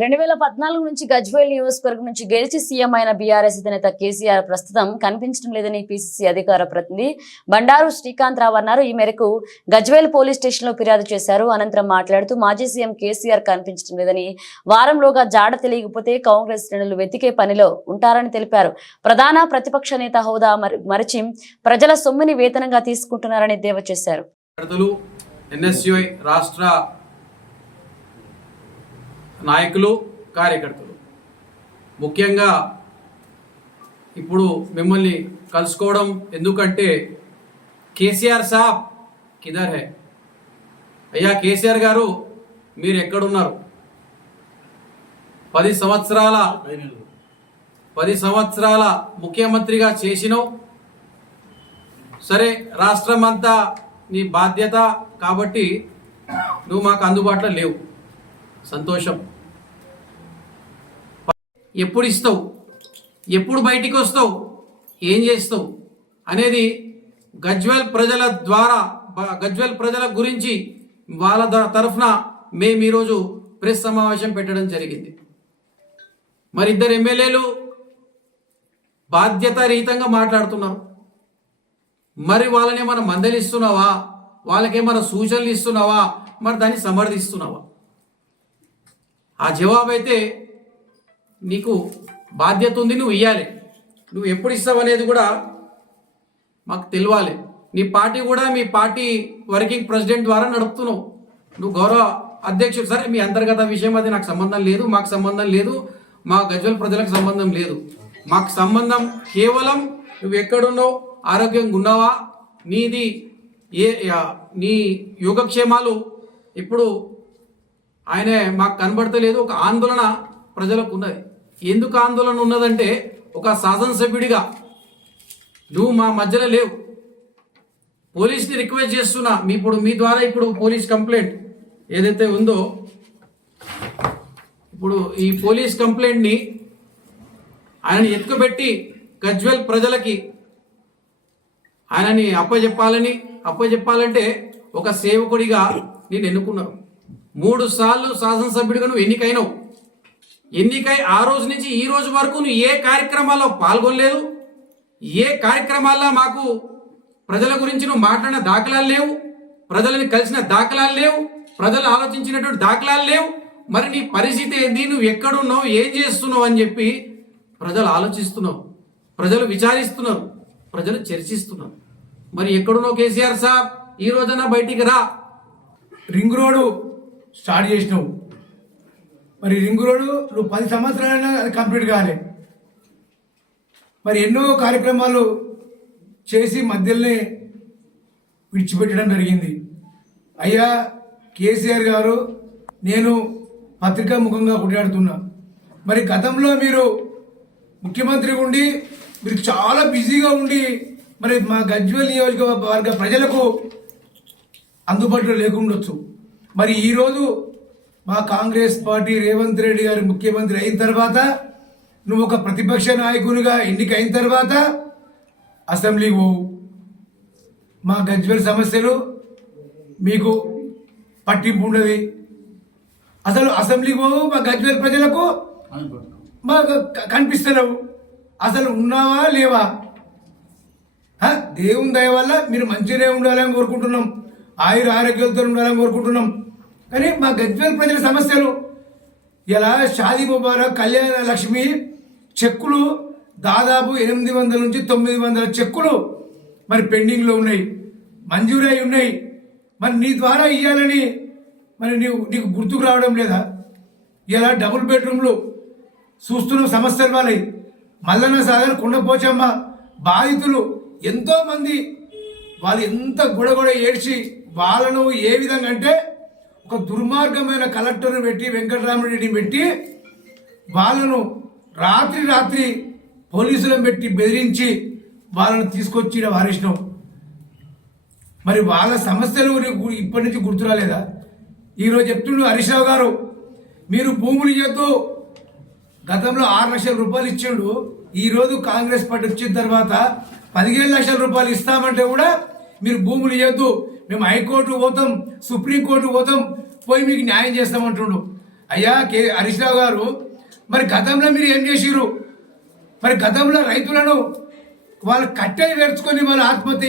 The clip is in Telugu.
రెండు వేల పద్నాలుగు నుంచి గజ్వేల్ నియోజకవర్గం నుంచి గెలిచి సీఎం అయిన బీఆర్ఎస్ అధినేత కేసీఆర్ ప్రస్తుతం కనిపించడం లేదని పీసీసీ అధికార ప్రతినిధి బండారు శ్రీకాంత్ రావు అన్నారు. ఈ మేరకు గజ్వేల్ పోలీస్ స్టేషన్లో ఫిర్యాదు చేశారు. అనంతరం మాట్లాడుతూ మాజీ సీఎం కేసీఆర్ కనిపించడం లేదని వారంలోగా జాడ తెలియకపోతే కాంగ్రెస్ శ్రేణులు వెతికే పనిలో ఉంటారని తెలిపారు. ప్రధాన ప్రతిపక్ష నేత హోదా మరచి ప్రజల సొమ్ముని వేతనంగా తీసుకుంటున్నారని దేవ చేశారు. రాష్ట్ర నాయకులు కార్యకర్తలు. ముఖ్యంగా ఇప్పుడు మిమ్మల్ని కలుసుకోవడం ఎందుకంటే కేసీఆర్ సాబ్ కిదర్ హే. అయ్యా కేసీఆర్ గారు మీరు ఎక్కడున్నారు? పది సంవత్సరాల పది సంవత్సరాల ముఖ్యమంత్రిగా చేసినావు. సరే రాష్ట్రం అంతా నీ బాధ్యత కాబట్టి నువ్వు మాకు అందుబాటులో లేవు. సంతోషం. ఎప్పుడు ఇస్తావు? ఎప్పుడు బయటికి వస్తావు? ఏం చేస్తావు? అనేది గజ్వెల్ ప్రజల ద్వారా గజ్వెల్ ప్రజల గురించి వాళ్ళ తరఫున మేము ఈరోజు ప్రెస్ సమావేశం పెట్టడం జరిగింది. మరి ఇద్దరు ఎమ్మెల్యేలు బాధ్యత రహితంగా మాట్లాడుతున్నారు. మరి వాళ్ళని ఏమైనా మందలిస్తున్నావా? వాళ్ళకేమైనా సూచనలు ఇస్తున్నావా? మరి దాన్ని సమర్థిస్తున్నావా? ఆ జవాబు అయితే నీకు బాధ్యత ఉంది నువ్వు ఇవ్వాలి నువ్వు ఎప్పుడు ఇస్తావు అనేది కూడా మాకు తెలియాలి నీ పార్టీ కూడా మీ పార్టీ వర్కింగ్ ప్రెసిడెంట్ ద్వారా నడుపుతున్నావు. నువ్వు గౌరవ అధ్యక్షుడు. సరే మీ అంతర్గత విషయం అది నాకు సంబంధం లేదు మాకు సంబంధం లేదు మా గజ్వల్ ప్రజలకు సంబంధం లేదు. మాకు సంబంధం కేవలం నువ్వు ఎక్కడున్నావు ఆరోగ్యంగా ఉన్నావా నీది ఏ నీ యోగక్షేమాలు ఇప్పుడు ఆయనే మాకు కనబడతలేదు ఒక ఆందోళన ప్రజలకు ఉన్నది. ఎందుకు ఆందోళన ఉన్నదంటే ఒక శాసనసభ్యుడిగా నువ్వు మా మధ్యలో లేవు. పోలీస్ని రిక్వెస్ట్ చేస్తున్నా మీ ఇప్పుడు మీ ద్వారా ఇప్పుడు పోలీస్ కంప్లైంట్ ఏదైతే ఉందో ఇప్పుడు ఈ పోలీస్ కంప్లైంట్ని ఆయనని ఎత్తుకుపెట్టి గజ్వెల్ ప్రజలకి ఆయనని అప్పచెప్పాలని అప్పచెప్పాలంటే ఒక సేవకుడిగా నేను ఎన్నుకున్నాను. మూడు సార్లు శాసనసభ్యుడిగా నువ్వు ఎన్నికైనావు. ఎన్నికై ఆ రోజు నుంచి ఈ రోజు వరకు నువ్వు ఏ కార్యక్రమాల్లో పాల్గొనలేదు. ఏ కార్యక్రమాల్లో మాకు ప్రజల గురించి నువ్వు మాట్లాడిన దాఖలాలు లేవు. ప్రజలను కలిసిన దాఖలాలు లేవు. ప్రజలు ఆలోచించినటువంటి దాఖలాలు లేవు. మరి నీ పరిస్థితి ఏంది? నువ్వు ఎక్కడున్నావు? ఏం చేస్తున్నావు అని చెప్పి ప్రజలు ఆలోచిస్తున్నావు ప్రజలు విచారిస్తున్నారు. ప్రజలు చర్చిస్తున్నారు. మరి ఎక్కడున్నావు కేసీఆర్ సాబ్? ఈ రోజైనా బయటికి రా. రింగ్ రోడ్డు స్టార్ట్ చేసినావు. మరి రింగ్ రోడ్డు నువ్వు పది సంవత్సరాలైనా అది కంప్లీట్ కాలే. మరి ఎన్నో కార్యక్రమాలు చేసి మధ్యలోనే విడిచిపెట్టడం జరిగింది. అయ్యా కేసీఆర్ గారు నేను పత్రికా ముఖంగా కొట్లాడుతున్నా. మరి గతంలో మీరు ముఖ్యమంత్రి ఉండి మీరు చాలా బిజీగా ఉండి మరి మా గజ్వెల్ నియోజకవర్గ ప్రజలకు అందుబాటులో లేకుండొచ్చు మరి ఈరోజు మా కాంగ్రెస్ పార్టీ రేవంత్ రెడ్డి గారు ముఖ్యమంత్రి అయిన తర్వాత నువ్వు ఒక ప్రతిపక్ష నాయకునిగా ఎన్నికైన తర్వాత అసెంబ్లీ పోవు మా గజ్వెల్ సమస్యలు మీకు పట్టింపు ఉండదు. అసలు అసెంబ్లీకి పోవు మా గజ్వెల్ ప్రజలకు మాకు క- కనిపిస్తలేవు. అసలు ఉన్నావా లేవా? దేవుని దయ వల్ల మీరు మంచిగానే ఉండాలని కోరుకుంటున్నాం. ఆయుర ఆరోగ్యాలతో ఉండాలని కోరుకుంటున్నాం. కానీ మా గజ్వేల్ ప్రజల సమస్యలు. ఇలా షాదీ ముబారక్ కళ్యాణ లక్ష్మి చెక్కులు దాదాపు ఎనిమిది వందల నుంచి తొమ్మిది వందల చెక్కులు మరి పెండింగ్లో ఉన్నాయి. మంజూరై ఉన్నాయి. మరి నీ ద్వారా ఇవ్వాలని మరి నీవు నీకు గుర్తుకు రావడం లేదా? ఇలా డబుల్ బెడ్రూమ్లు చూస్తున్న సమస్యలు వాళ్ళవి మల్లన్న సాగర్ కొండపోచమ్మ బాధితులు ఎంతోమంది వాళ్ళు ఎంత గుడగొడ ఏడ్చి వాళ్ళను ఏ విధంగా అంటే ఒక దుర్మార్గమైన కలెక్టర్ని పెట్టి వెంకటరామరెడ్డిని పెట్టి వాళ్ళను రాత్రి రాత్రి పోలీసులను పెట్టి బెదిరించి వాళ్ళను తీసుకొచ్చి ఈడ వారేసినాం. మరి వాళ్ళ సమస్యలు ఇప్పటి నుంచి గుర్తురాలేదా? ఈరోజు చెప్తున్నాడు హరీష్ రావు గారు మీరు భూములు ఇవ్వద్దు గతంలో ఆరు లక్షల రూపాయలు ఇచ్చిండు. ఈరోజు కాంగ్రెస్ పార్టీ వచ్చిన తర్వాత పదిహేను లక్షల రూపాయలు ఇస్తామంటే కూడా మీరు భూములు ఇవ్వద్దు మేము హైకోర్టు పోతాం సుప్రీంకోర్టు పోతాం పోయి మీకు న్యాయం చేస్తామంటుండు. అయ్యా కే హరీష్ రావు గారు మరి గతంలో మీరు ఏం చేసిర్రు? మరి గతంలో రైతులను వాళ్ళు కట్టెలు వేర్చుకొని వాళ్ళు ఆత్మహత్య